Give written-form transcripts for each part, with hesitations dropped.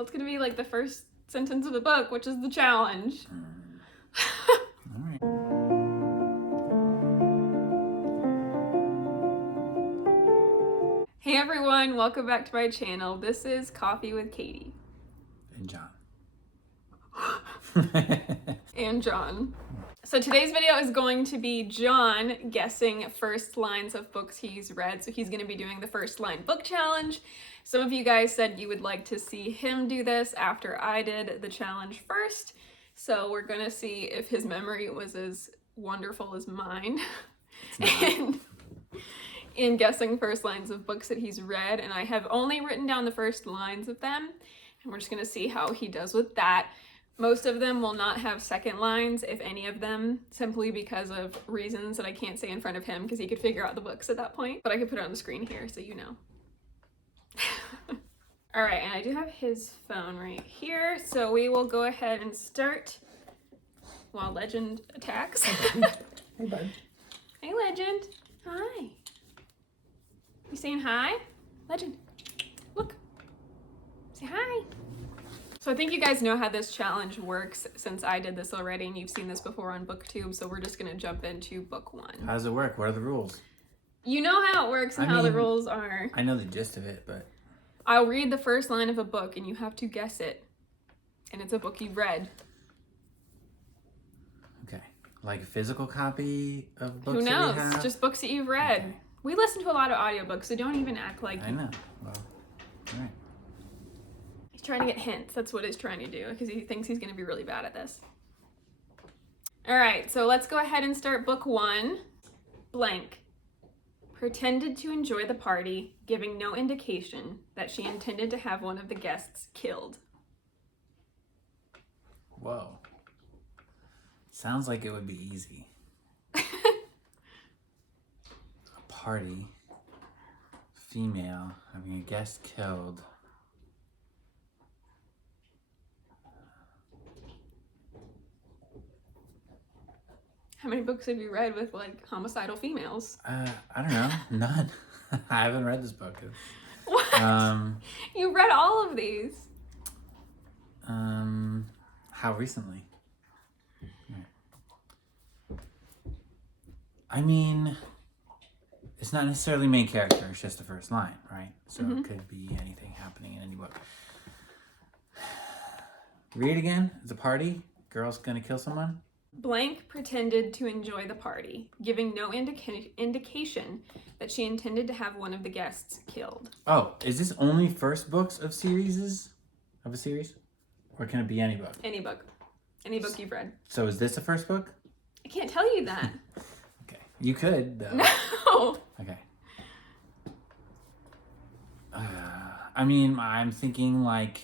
Well, it's gonna be like the first sentence of the book, which is the challenge. All right. Hey everyone, welcome back to my channel. This is Coffee with Katie. And John. And John. So today's video is going to be John guessing first lines of books he's read. So he's going to be doing the first line book challenge. Some of you guys said you would like to see him do this after I did the challenge first. So we're going to see if his memory was as wonderful as mine in guessing first lines of books that he's read. And I have only written down the first lines of them. And we're just going to see how he does with that. Most of them will not have second lines, if any of them, simply because of reasons that I can't say in front of him because he could figure out the books at that point. But I could put it on the screen here so you know. All right, and I do have his phone right here, so we will go ahead and start while Legend attacks. Hey, bud. Hey, Legend. Hi. You saying hi? Legend, look. Say hi. So I think you guys know how this challenge works since I did this already and you've seen this before on BookTube, so we're just gonna jump into book one. How does it work? What are the rules? You know how it works and how the rules are. I know the gist of it, but... I'll read the first line of a book and you have to guess it. And it's a book you've read. Okay. Like a physical copy of books Who that we knows? have? Just books that you've read. Okay. We listen to a lot of audiobooks, so don't even act like I know. Well, all right. he's trying to get hints. That's what he's trying to do because he thinks he's going to be really bad at this. All right, so let's go ahead and start book one. Blank. Pretended to enjoy the party, giving no indication that she intended to have one of the guests killed. Whoa. Sounds like it would be easy. A party. Female having a guest killed. How many books have you read with like homicidal females? I don't know. None. I haven't read this book. What? You read all of these. How recently? I mean, it's not necessarily main character, it's just the first line, right? So it could be anything happening in any book. Read again. It's a party. Girl's gonna kill someone. Blank pretended to enjoy the party, giving no indication that she intended to have one of the guests killed. Oh, is this only first books of series? Of a series? Or can it be any book? Any book. Any book you've read. So is this the first book? I can't tell you that. Okay. You could, though. No. Okay. I mean, I'm thinking like,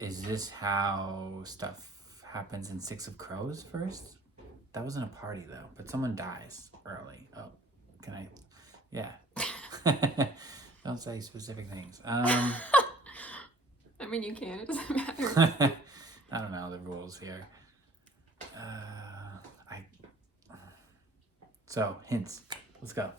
is this how stuff happens in Six of Crows first? That wasn't a party though, but someone dies early. Oh, can I? Yeah. Don't say specific things. I mean, you can. It doesn't matter. I don't know the rules here. So hints. Let's go.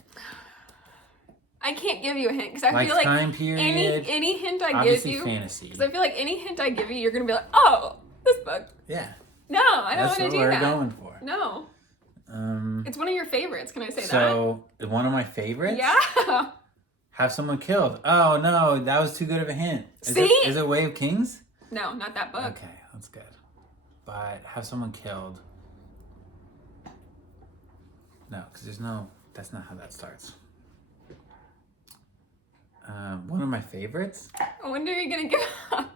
I can't give you a hint because I Like feel like time period. any hint I give Obviously you, fantasy. because I feel like any hint I give you, you're gonna be like, oh, this book. Yeah. No, I don't That's want to what do we're that. going for. No, it's one of your favorites. Can I say So one of my favorites. that? Have someone killed. Oh no, that was too good of a hint. See? Is it Way of Kings? No, not that book. Okay, that's good. But have someone killed. No, because there's no. That's not how that starts. One of my favorites. When are you gonna give up?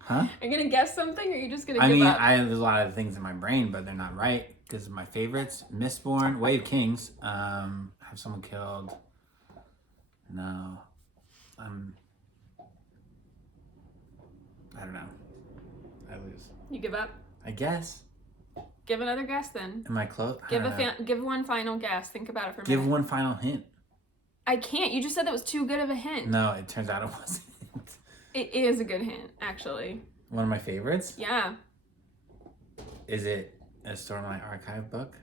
Huh? Are you gonna guess something, or are you just gonna I give mean, up? there's a lot of things in my brain, but they're not right because my favorites: Mistborn, Way of Kings. Have someone killed. No. I don't know. I lose. You give up? I guess. Give another guess then. Am I close? I Give don't know. give one final guess. Think about it for a Give minute. one final hint. I can't. You just said that was too good of a hint. No, it turns out it wasn't. It is a good hint, actually. One of my favorites. Yeah. Is it a Stormlight Archive book?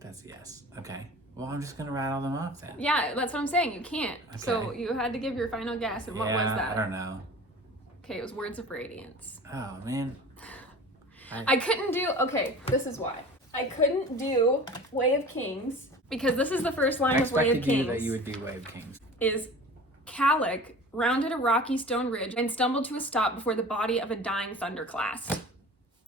That's yes. Okay. Well, I'm just gonna rattle them off then. Yeah, that's what I'm saying. You can't. So Okay. you had to give your final guess. And what was that? I don't know. Okay, it was Words of Radiance. Oh, man. I couldn't do, okay, this is why. I couldn't do Way of Kings because this is the first line of Way of Kings. I expected that you would do Way of Kings. Is Calic rounded a rocky stone ridge and stumbled to a stop before the body of a dying thunderclast.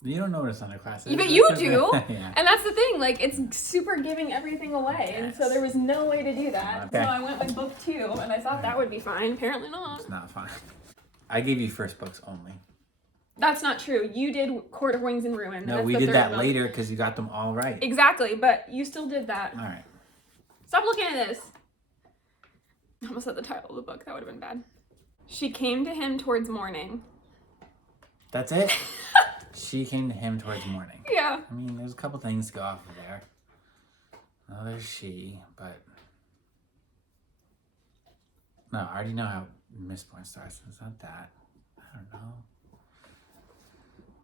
You don't know what a thunderclast is. But you do. Yeah. And that's the thing, like, it's super giving everything away. And so there was no way to do that. Okay. So I went with book 2, and I thought that would be fine. Apparently not. It's not fine. I gave you first books only. That's not true. You did Court of Wings and Ruin. No, That's we the did third that one. later because you got them all right. Exactly, but you still did that. All right. Stop looking at this. I almost said the title of the book. That would have been bad. She came to him towards morning. That's it? She came to him towards morning. Yeah. I mean, there's a couple things to go off of there. Oh, there's she, but... No, I already know how Miss Point starts. It's not that. I don't know.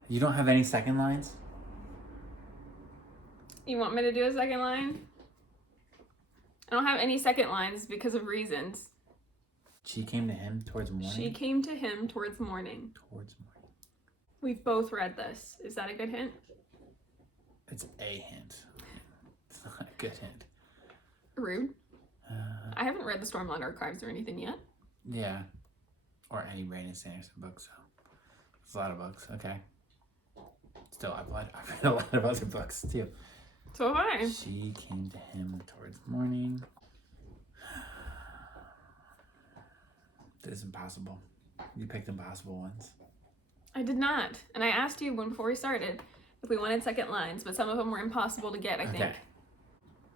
You don't have any second lines? You want me to do a second line? I don't have any second lines because of reasons. She came to him towards morning? She came to him towards morning. Towards morning. We've both read this. Is that a good hint? It's a hint. It's not a good hint. Rude. I haven't read the Stormlight Archives or anything yet. Yeah. Or any Brandon Sanderson book, so. It's a lot of books. Okay. Still, I've read a lot of other books, too. So have I. She came to him towards morning. This is impossible. You picked impossible ones. I did not. And I asked you before we started if we wanted second lines, but some of them were impossible to get, I think.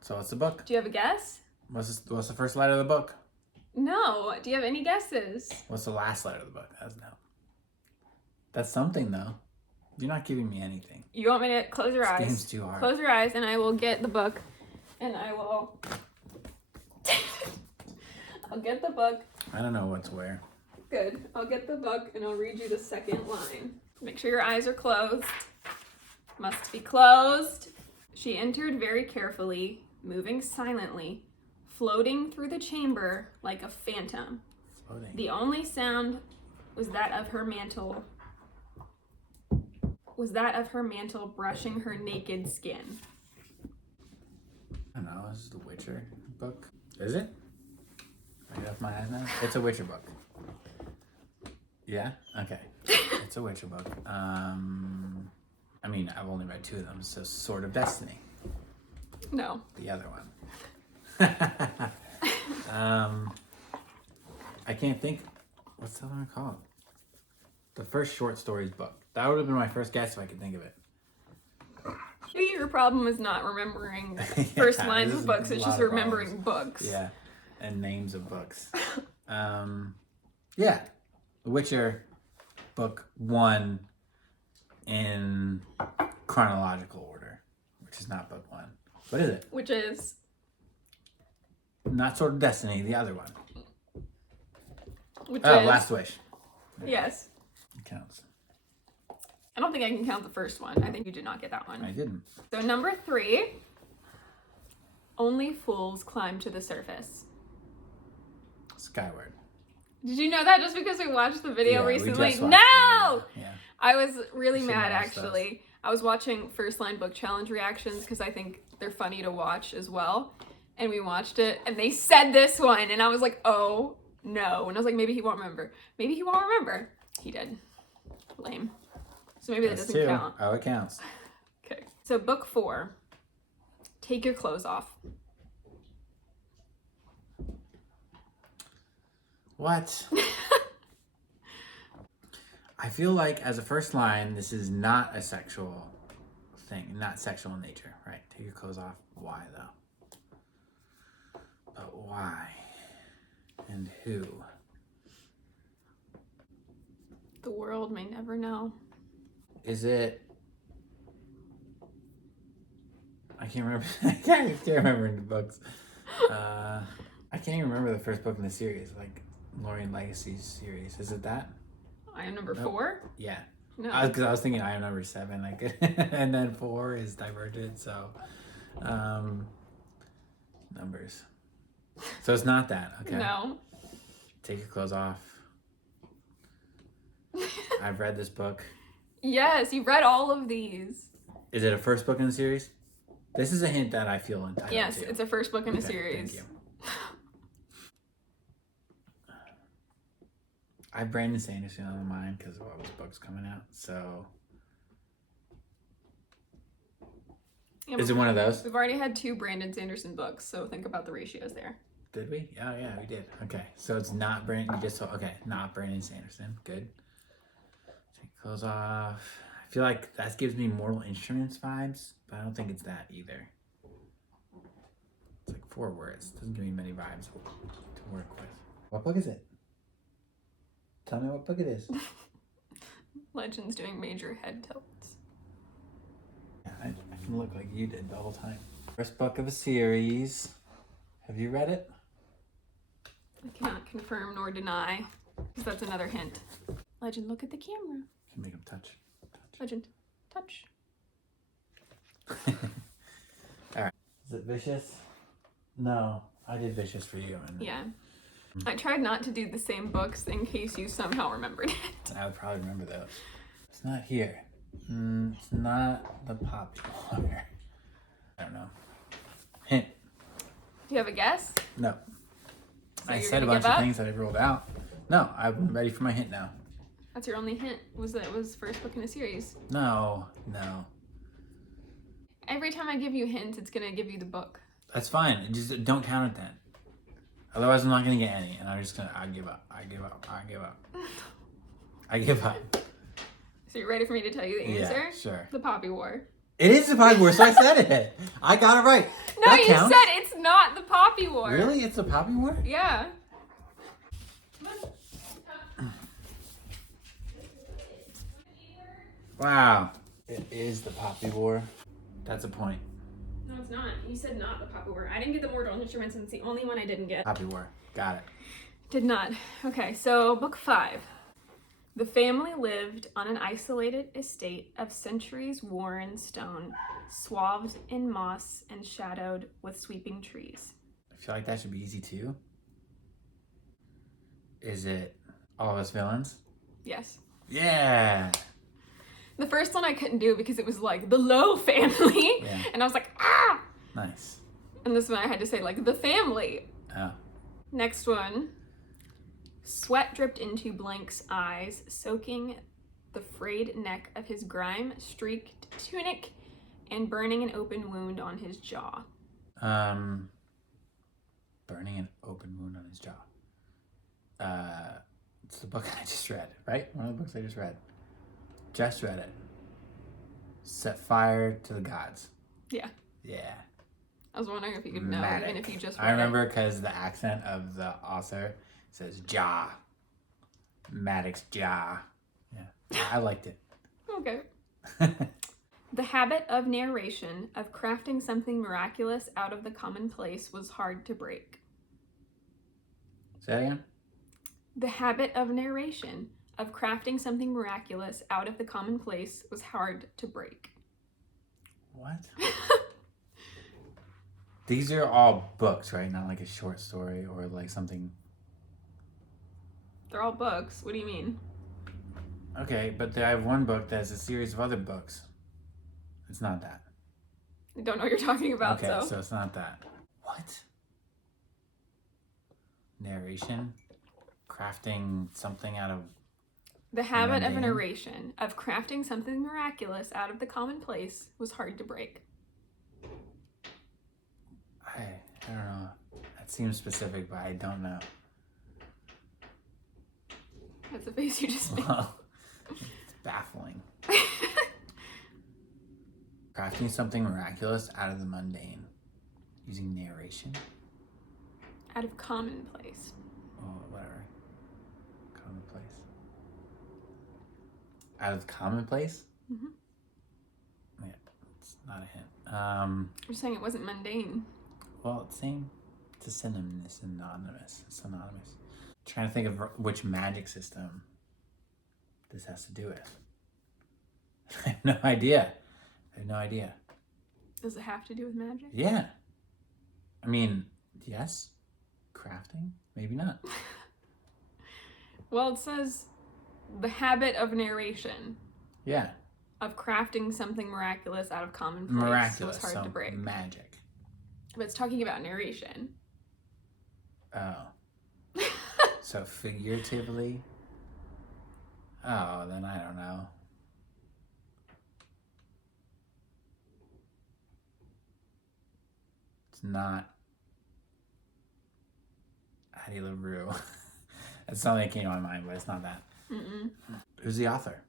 So what's the book? Do you have a guess? What's the first letter of the book? No. Do you have any guesses? What's the last letter of the book? That's no. That's something, though. You're not giving me anything. You want me to close your This eyes? game's too hard. Close your eyes and I will get the book. And I will... I'll get the book. I don't know what's where. Good. I'll get the book and I'll read you the second line. Make sure your eyes are closed. Must be closed. She entered very carefully, moving silently, floating through the chamber like a phantom. Floating. The only sound was that of her mantle. Brushing her naked skin. I don't know. This is the Witcher book. Is it? I get off my eyes now? It's a Witcher book. Yeah? Okay. It's a Witcher book. I mean, I've only read 2 of them, so Sword of Destiny. No. The other one. I can't think. What's the other one called? The first short stories book. That would have been my first guess if I could think of it. Maybe your problem is not remembering first lines this of is books, a it's lot just of remembering books. Yeah. And names of books. Yeah. The Witcher book 1 in chronological order, which is not book 1. What is it? Which is? Not Sword of Destiny, the other one. Which Oh, is? Last Wish. Yes. It counts. I don't think I can count the first one. I think you did not get that one. I didn't. So number 3, only fools climb to the surface. Skyward. Did you know that just because we watched the video Yeah, we recently? just watched No! the video. Yeah. I was really Should've mad watched actually. I was watching First Line Book Challenge reactions because I think they're funny to watch as well. And we watched it and they said this one and I was like, oh no. And I was like, maybe he won't remember. Maybe he won't remember. He did. Lame. So maybe that That's doesn't 2. count. Oh, it counts. Okay. So book 4, take your clothes off. What? I feel like as a first line, this is not a sexual thing, not sexual in nature, right? Take your clothes off. Why though? But why? And who? The world may never know. Is it? I can't remember. I can't remember in the books. I can't even remember the first book in the series, like Lorien Legacy's series. Is it that? I am number Nope. 4? Yeah. No. Because I was thinking I am number 7, like, and then 4 is Divergent. So, numbers. So it's not that. Okay. No. Take your clothes off. I've read this book. Yes, you've read all of these. Is it a first book in the series? This is a hint that I feel entitled Yes, to. it's a first book in a Okay, series. Thank you. I have Brandon Sanderson on mine because of all his books coming out. So, Yeah, is it one of those? we've already had 2 Brandon Sanderson books, so think about the ratios there. Did we? Oh yeah, we did. Okay, so it's not Brandon. You just saw. Okay, not Brandon Sanderson. Good. Take clothes off. I feel like that gives me Mortal Instruments vibes, but I don't think it's that either. It's like 4 words. Doesn't give me many vibes to work with. What book is it? Tell me what book it is. Legends doing major head tilts. Yeah, I can look like you did the whole time. First book of a series. Have you read it? I cannot confirm nor deny, because that's another hint. Legend, look at the camera. You can make him touch. Legend, touch. All right. Is it Vicious? No, I did Vicious for you. And Yeah. I tried not to do the same books in case you somehow remembered it. I would probably remember those. It's not here. It's not the popular. I don't know. Hint. Do you have a guess? No. So I you're said a gonna bunch give of up? things that I rolled out. No, I'm ready for my hint now. That's your only hint, was that it was first book in a series. No. Every time I give you hints, it's gonna give you the book. That's fine. Just don't count it then. Otherwise, I'm not gonna get any, and I give up. I give up. So you're ready for me to tell you the answer? Yeah, sure. The Poppy War. It is the Poppy War, so I said it. I got it right. No, That you counts. said it's not the Poppy War. Really? It's the Poppy War? Yeah. Wow. It is the Poppy War. That's a point. No, it's not. You said not the Poppy War. I didn't get the Mortal Instruments, and it's the only one I didn't get. Poppy War. Got it. Did not. Okay, so book 5. The family lived on an isolated estate of centuries-worn stone, swathed in moss and shadowed with sweeping trees. I feel like that should be easy too. Is it All of Us Villains? Yes. Yeah. The first one I couldn't do because it was like the Lowe family, Yeah. and I was like, ah! Nice. And this one I had to say like the family. Oh. Next one. Sweat dripped into Blank's eyes, soaking the frayed neck of his grime-streaked tunic and burning an open wound on his jaw. Burning an open wound on his jaw. It's the book I just read, right? One of the books I just read. Just read it. Set fire to the gods. Yeah. Yeah. I was wondering if you could know, Matic. even if you just read I remember because the accent of the author says jaw. Maddox jaw. Yeah. I liked it. it. Okay. The habit of narration, of crafting something miraculous out of the commonplace, was hard to break. Say that again? The habit of narration, of crafting something miraculous out of the commonplace, was hard to break. What? These are all books, right? Not like a short story or like something. They're all books. What do you mean? Okay, but I have one book that has a series of other books. It's not that. I don't know what you're talking about, Okay, so it's not that. What? Narration? Crafting something out of... The habit of a mundane? narration, of crafting something miraculous out of the commonplace, was hard to break. I don't know. That seems specific, but I don't know. That's the face you just made. Well, it's baffling. Crafting something miraculous out of the mundane. Using narration? Out of commonplace. Oh, whatever. Commonplace. Out of the commonplace? Mhm. Yeah, it's not a hint. You're saying it wasn't mundane. Well, it's same. It's a synonym. It's synonymous. It's synonymous. Trying to think of which magic system this has to do with. I have no idea. Does it have to do with magic? Yeah. I mean, yes. Crafting? Maybe not. Well, it says The habit of narration, Yeah. of crafting something miraculous out of commonplace. Miraculous. So it's hard to break. Magic. But it's talking about narration. Oh. So figuratively? Oh, then I don't know. It's not Addie LaRue. That's something that came to my mind, but it's not that. Mm-mm. Who's the author?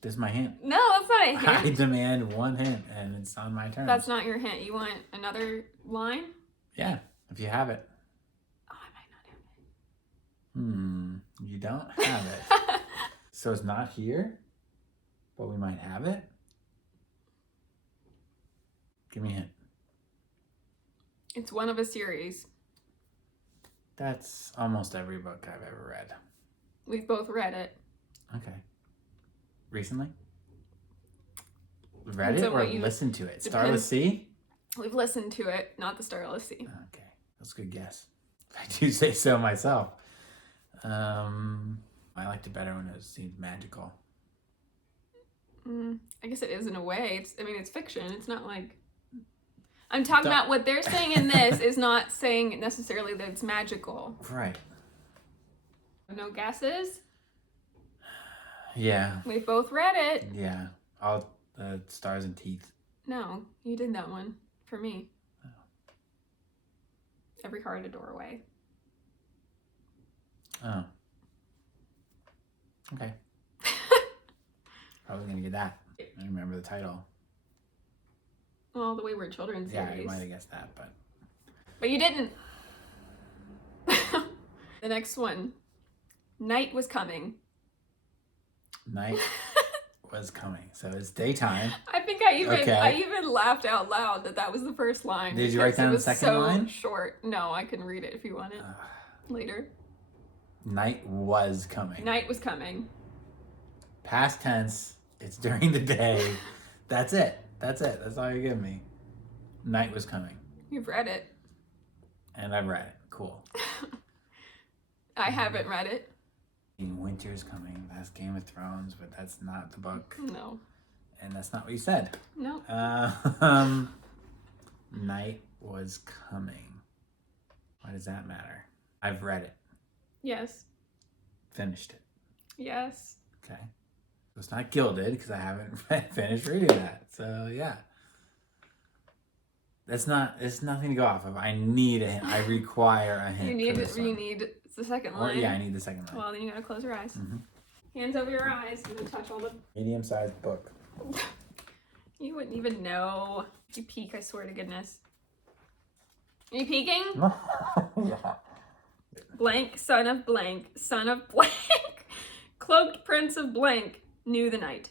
This is my hint. No, that's not a hint. I demand one hint, and it's on my turn. That's not your hint. You want another line? Yeah, if you have it. Oh, I might not have it. You don't have it. So it's not here, but we might have it. Give me a hint. It's one of a series. That's almost every book I've ever read. We've both read it. Okay. Recently? Read Depends it on or what you- listened to it? depends. Starless Sea? We've listened to it, not the Starless Sea. Okay. That's a good guess. If I do say so myself. I liked it better when it seemed magical. I guess it is in a way. It's fiction. It's not like... I'm talking Don't- about what they're saying in this is not saying necessarily that it's magical. Right. No guesses? Yeah. We both read it. Yeah. All the stars and teeth. No, you did that one for me. Every heart a doorway. Oh. Okay. I was gonna get that. I remember the title. Well, the Wayward Children Yeah, series. I might have guessed that, But you didn't. The next one. Night was coming. night was coming. So it's daytime. I think I Okay. even laughed out loud that was the first line. Did you write because down it the was second so line? Short. No, I can read it if you want it later. Night was coming. Night was coming. Past tense. It's during the day. That's it. That's it. That's all you're giving me. Night was coming. You've read it. And I've read it. Cool. I haven't read it. Winter's coming. That's Game of Thrones, but that's not the book. No. And that's not what you said. No. Night was coming. Why does that matter? I've read it. Yes. Finished it. Yes. Okay. So it's not gilded because I haven't finished reading that. So yeah. It's nothing to go off of. I need a hint. I require a hint. You need for this one. the second Or, line. yeah, I need the second line. Well, then you gotta close your eyes. Mhm. Hands over your eyes. You can touch all the. Medium-sized book. You wouldn't even know. If you peek, I swear to goodness. Are you peeking? Yeah. Blank, son of blank, son of blank. Cloaked prince of blank, knew the night.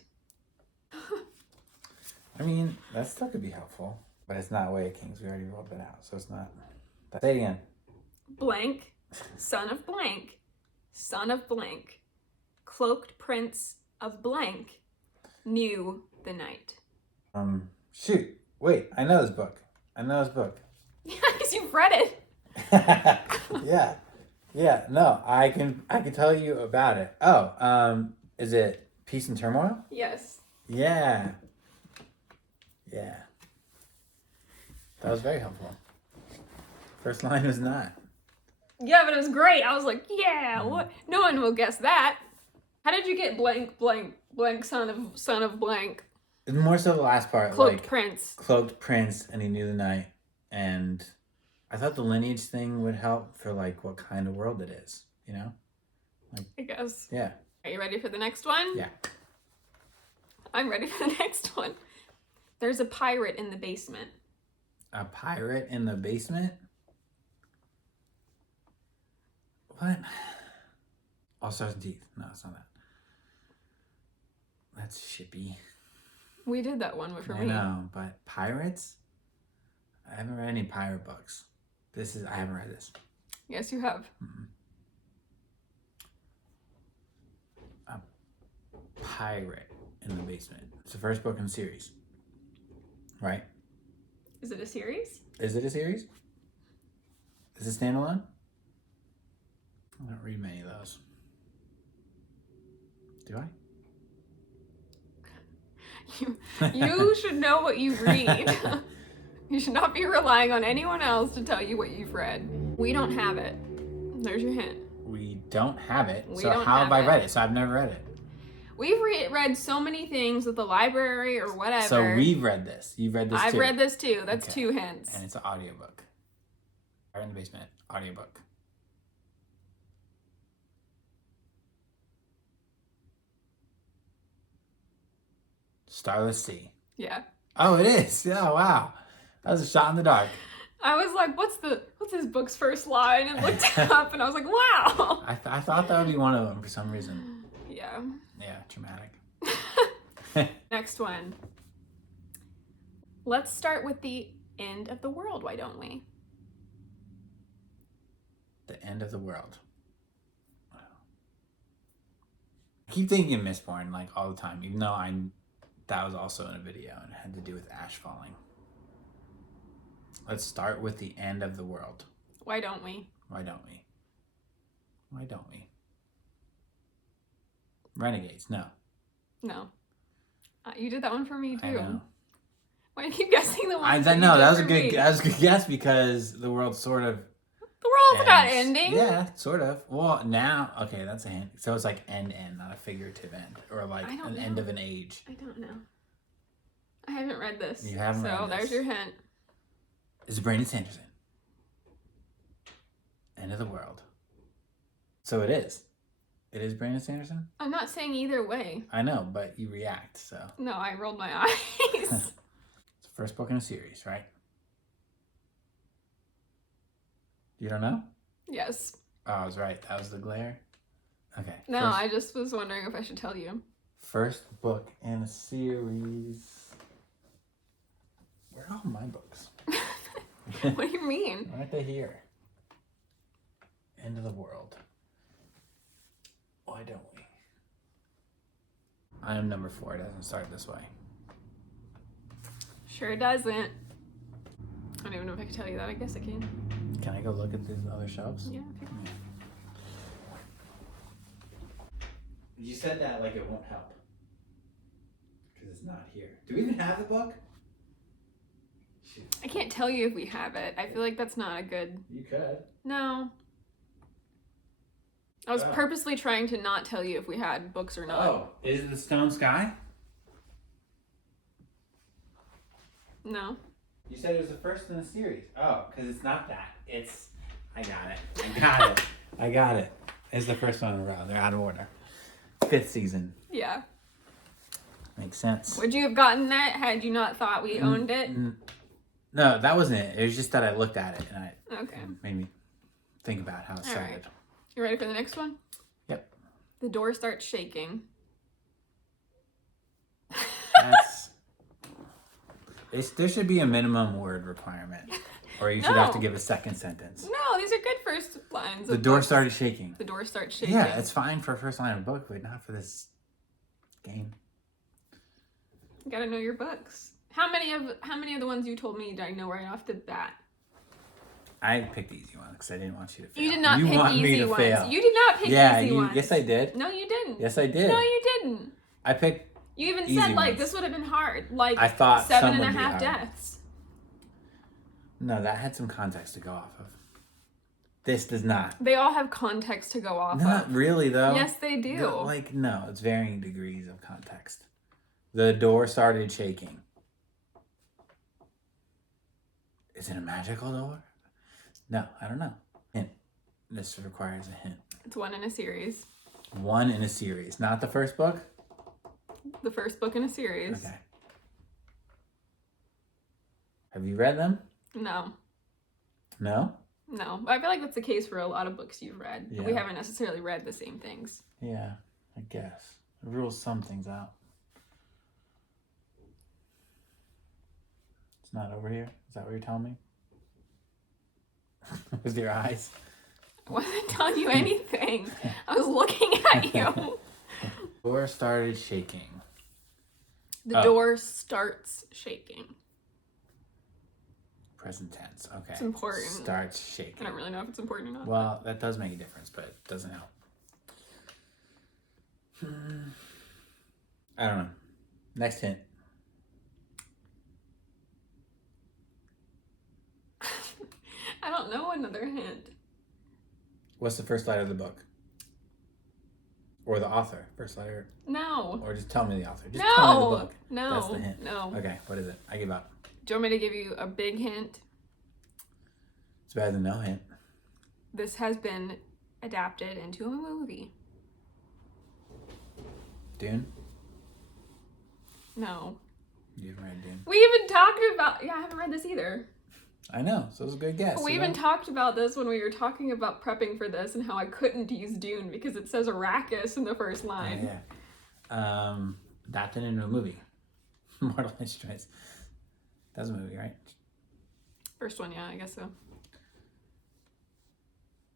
I mean, that still could be helpful. But it's not Way of Kings. We already rolled that out. So it's not. Say it again. Blank, son of blank, son of blank. Cloaked prince of blank, knew the night. Shoot. Wait, I know this book. Yeah, because you've read it. Yeah. Yeah, no, I can tell you about it. Oh, is it Peace and Turmoil? Yes. Yeah. Yeah. That was very helpful. First line was not. Yeah, but it was great. I was like, yeah, what? No one will guess that. How did you get blank, blank, blank, son of blank? It's more so the last part, Cloaked like prince. cloaked prince, and he knew the night. And I thought the lineage thing would help for like what kind of world it is, you know? I guess. Yeah. Are you ready for the next one? Yeah. I'm ready for the next one. There's a pirate in the basement. A pirate in the basement? What? All Stars and Teeth. No, it's not that. That's shippy. We did that one for I me. know, but pirates? I haven't read any pirate books. I haven't read this. Yes, you have. A pirate in the basement. It's the first book in the series. Right? Is it a series? Is it a series? Is it standalone? I don't read many of those. Do I? You should know what you read. You should not be relying on anyone else to tell you what you've read. We don't have it. There's your hint. We don't have it. We So don't how have have I it. read it? So I've never read it. We've read so many things at the library or whatever. So we've read this. You've read this too. I've read this too. That's Okay. 2 hints. And it's an audiobook. Fire in the Basement audiobook. Starless Sea. Yeah. Oh, it is. Yeah, wow. That was a shot in the dark. I was like, what's this book's first line? And looked up and I was like, wow. I thought that would be one of them for some reason. Yeah. Yeah, dramatic. Next one. Let's start with the end of the world, why don't we? The end of the world. I keep thinking Mistborn like all the time, even though that was also in a video and it had to do with ash falling. Let's start with the end of the world. Why don't we? Why don't we? Why don't we? Renegades, no. No. You did that one for me too. I know. Why do you keep guessing the ones I you know did that was for a good me? that was a good guess because the world sort of The world's not ends. ending. Yeah, sort of. Well, now okay, that's a hint. So it's like end, not a figurative end, or like I don't an know. end of an age. I don't know. I haven't read this. You haven't read So this. there's your hint. It's Brandon Sanderson. End of the world. So it is. It is Brandon Sanderson? I'm not saying either way. I know, but you react, so. No, I rolled my eyes. It's the first book in a series, right? You don't know? Yes. Oh, I was right. That was the glare. Okay. No, first, I just was wondering if I should tell you. first book in a series. Where are all my books? What do you mean? Aren't they here? End of the world. Why don't we? I am number 4. It doesn't start this way. Sure doesn't. I don't even know if I can tell you that. I guess I can. Can I go look at these other shelves? Yeah. If you want. You said that like it won't help. Because it's not here. Do we even have the book? Shoot. I can't tell you if we have it. I feel like that's not a good. You could. No. I was Oh. purposely trying to not tell you if we had books or not. Oh, is it the Stone Sky? No. You said it was the first in the series. Oh, because it's not that. It's. I got it. I got it. I got it. It's the first one in a row. They're out of order. 5th season. Yeah. Makes sense. Would you have gotten that had you not thought we owned it? No, that wasn't it. It was just that I looked at it and Okay. it made me think about how it All right. started. You ready for the next one? Yep. The door starts shaking. That's. There should be a minimum word requirement, or you should have to No. give a second sentence. No, these are good first lines. The of door books. started shaking. The door starts shaking. Yeah, it's fine for a first line of a book, but not for this game. You gotta know your books. How many of the ones you told me did I know right off the bat? I picked the easy one because I didn't want you to fail. You did not pick want me easy to ones. fail. You did not pick Yeah, easy ones. yes I did. No, you didn't. Yes I did. No, you didn't. I picked. You even Easy said like ones. this would have been hard. Like I thought 7 some and a would be half hard. deaths. No, that had some context to go off of. This does not. They all have context to go off Not of. really though. Yes, they do. No, it's varying degrees of context. The door started shaking. Is it a magical door? No, I don't know. Hint. This requires a hint. It's one in a series. One in a series, not the first book? The first book in a series. Okay. Have you read them? No. No? No. I feel like that's the case for a lot of books you've read. Yeah. We haven't necessarily read the same things. Yeah, I guess. It rules some things out. It's not over here? Is that what you're telling me? With your eyes? I wasn't telling you anything. I was looking at you. Door started shaking. The Oh. door starts shaking. Present tense. Okay. It's important. Starts I shaking. don't really know if it's important or not. Well, that does make a difference, but it doesn't help. I don't know. Next hint. I don't know another hint. What's the first letter of the book? Or the author? First letter? No. Or just tell me the author. Just tell me the No. book. No. That's the hint. No. Okay, what is it? I give up. Do you want me to give you a big hint? It's better than no hint. This has been adapted into a movie. Dune? No. You haven't read Dune. We even talked about... Yeah, I haven't read this either. I know, so it was a good guess. We even talked about this when we were talking about prepping for this and how I couldn't use Dune because it says Arrakis in the first line. Yeah. Adapted into a movie. Mortal Instruments. That's a movie, right? First one, yeah, I guess so.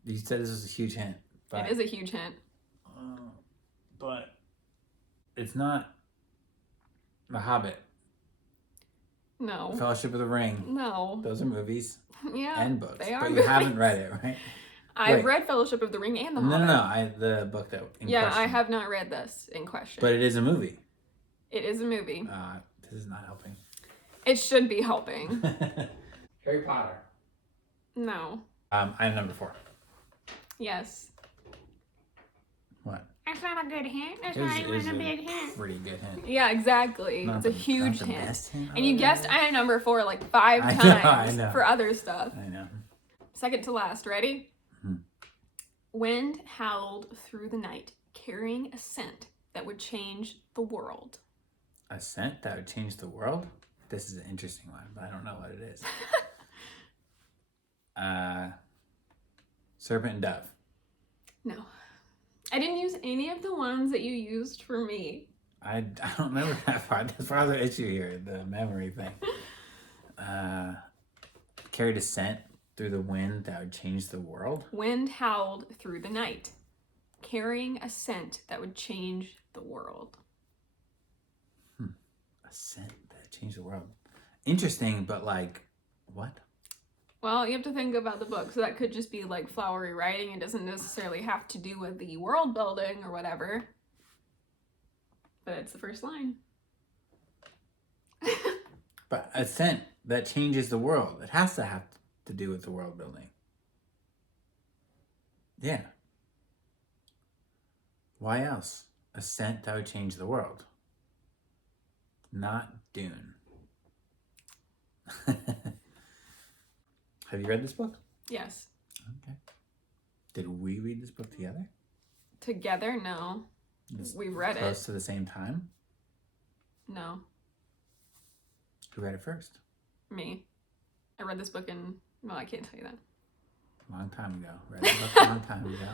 You said this was a huge hint. But, It is a huge hint. but it's not The Hobbit. No. Fellowship of the Ring. No. Those are movies Yeah. and books. They are But you movies. haven't read it, right? I've Wait. read Fellowship of the Ring and The No, Hobbit. the book that in Yeah, question. I have not read this in question. But it is a movie. It is a movie. This is not helping. It should be helping. Harry Potter. No. I'm number 4. Yes. What? That's not a good hint. That's It was a pretty good hint. Yeah, exactly. Not it's a the- huge not the hint. best hint And you I've guessed ever I had number 4 like 5 I know, times I know. for other stuff. I know. Second to last, ready? Hmm. Wind howled through the night, carrying a scent that would change the world. A scent that would change the world? This is an interesting one, but I don't know what it is. Serpent and Dove. No. I didn't use any of the ones that you used for me. I don't remember that part. That's part of the issue here, the memory thing. Carried a scent through the wind that would change the world. Wind howled through the night, carrying a scent that would change the world. A scent that would change the world. Interesting, but like, what? Well, you have to think about the book. So that could just be like flowery writing. It doesn't necessarily have to do with the world building or whatever. But it's the first line. But a scent that changes the world. It has to have to do with the world building. Yeah. Why else? A scent that would change the world. Not Dune. Have you read this book? Yes. Okay. Did we read this book together? Together? No. It's We read it. close to the same time? No. Who read it first? Me. I read this book in... Well, I can't tell you that. Long time ago. Read the book a long time ago.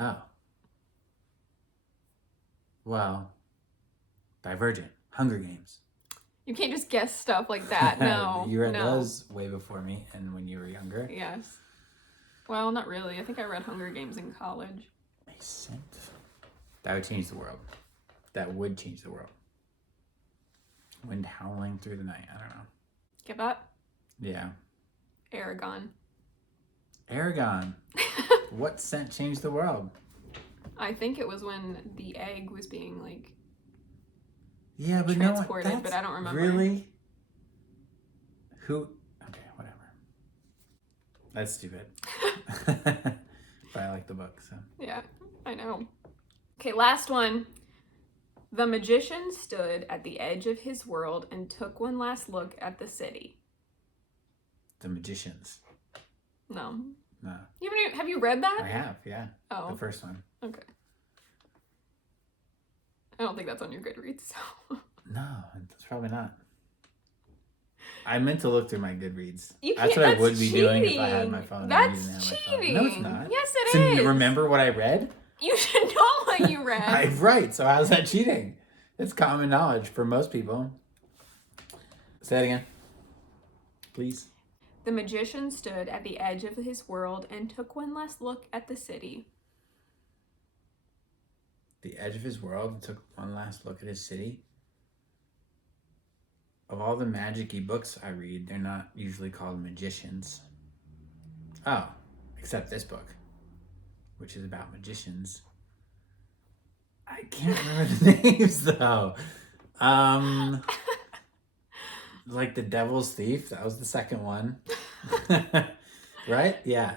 Oh. Well, Divergent. Hunger Games. You can't just guess stuff like that. No. You read no. those way before me and when you were younger. Yes. Well, not really. I think I read Hunger Games in college. A scent that would change the world. That would change the world. Wind howling through the night. I don't know. Get that? Yeah. Aragon. Aragon. What scent changed the world? I think it was when the egg was being like... Yeah, but transported, no, but I don't remember. Really? Who? Okay, whatever. That's stupid. But I like the book, so. Yeah, I know. Okay, last one. The magician stood at the edge of his world and took one last look at the city. The Magicians. No. No. Have you read that? I have, yeah. Oh, The first one. okay. I don't think that's on your Goodreads, so. No, it's probably not. I meant to look through my Goodreads. You That's can't- what I would be doing if I had cheating. my phone. and That's didn't have my phone. cheating. No, it's not. Yes, it So is. you remember what I read? You should know what you read. I'm right. So how's that cheating? It's common knowledge for most people. Say it again, please. The magician stood at the edge of his world and took one last look at the city. The edge of his world and took one last look at his city. Of all the magic-y books I read, they're not usually called magicians. Oh, except this book, which is about magicians. I can't remember the names though. Like the Devil's Thief. That was the second one. Right? Yeah.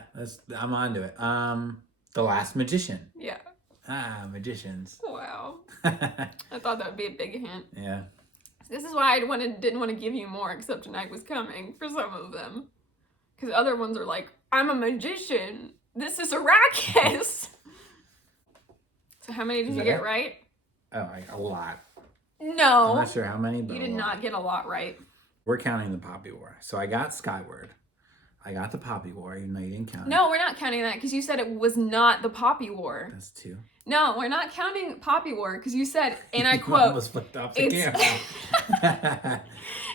I'm onto it. The Last Magician. Yeah. Magicians. Wow. I thought that would be a big hint. Yeah. This is why didn't want to give you more, except Night Was Coming for some of them. Because other ones are like, I'm a magician. This is Arrakis. So how many did you get right? Oh, a lot. No. I'm not sure how many, but you did not get a lot right. We're counting the Poppy War. So I got Skyward. I got the Poppy War, even though you didn't count it. No, we're not counting that because you said it was not the Poppy War. That's 2. No, we're not counting Poppy War because you said, and I quote, almost flipped off the camera.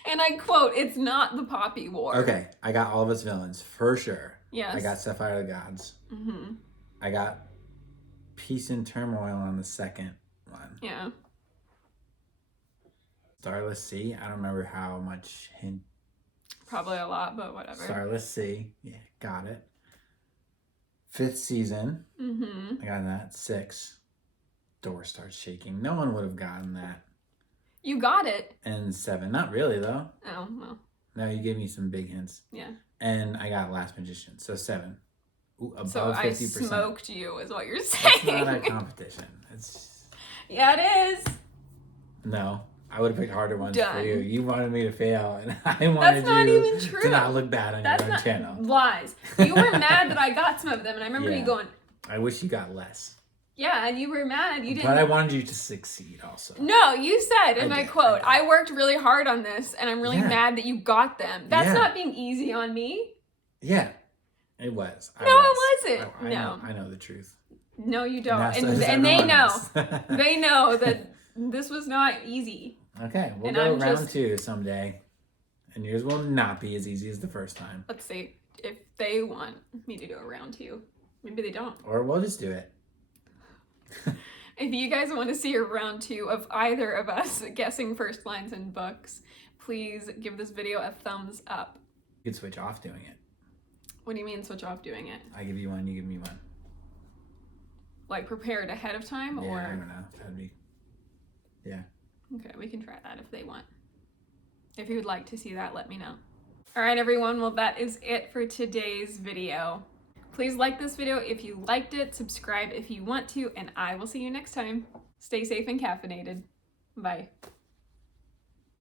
And I quote, it's not the Poppy War. Okay, I got all of its villains for sure. Yes. I got Sapphire of the Gods. Mm-hmm. I got Peace and Turmoil on the second one. Yeah. Starless Sea. I don't remember how much hint. Probably a lot, but whatever. Starless Sea. Yeah, got it. 5th season. Mm-hmm. I got that. 6. Door starts shaking. No one would have gotten that. You got it. And 7. Not really, though. Oh, well. No, you gave me some big hints. Yeah. And I got Last Magician. So 7. Ooh, above so 50%. I smoked you, is what you're saying. It's not a competition. It's... Yeah, it is. No. I would have picked harder ones Done. for you. You wanted me to fail, and I wanted not you even true. to not look bad on That's your own not channel. lies. You were mad that I got some of them, and I remember you going, I wish you got less. yeah, and you were mad. You didn't. But I wanted you to succeed also. No, you said, and I did, quote, I I worked really hard on this, and I'm really Yeah. mad that you got them. That's Yeah. not being easy on me. Yeah, it was. No, it wasn't. No. I know the truth. No, you don't. And, And they know. know. They know that this was not easy. Okay, we'll And go I'm round just- 2 someday. And yours will not be as easy as the first time. Let's see if they want me to do a round 2. Maybe they don't. Or we'll just do it. If you guys want to see a round 2 of either of us guessing first lines in books, please give this video a thumbs up. You could switch off doing it. What do you mean switch off doing it? I give you one, you give me one. Like prepared ahead of time, Yeah, or? I don't know. That'd be... Yeah. Okay, we can try that if they want. If you would like to see that, let me know. All right, everyone. Well, that is it for today's video. Please like this video if you liked it, subscribe if you want to, and I will see you next time. Stay safe and caffeinated. Bye.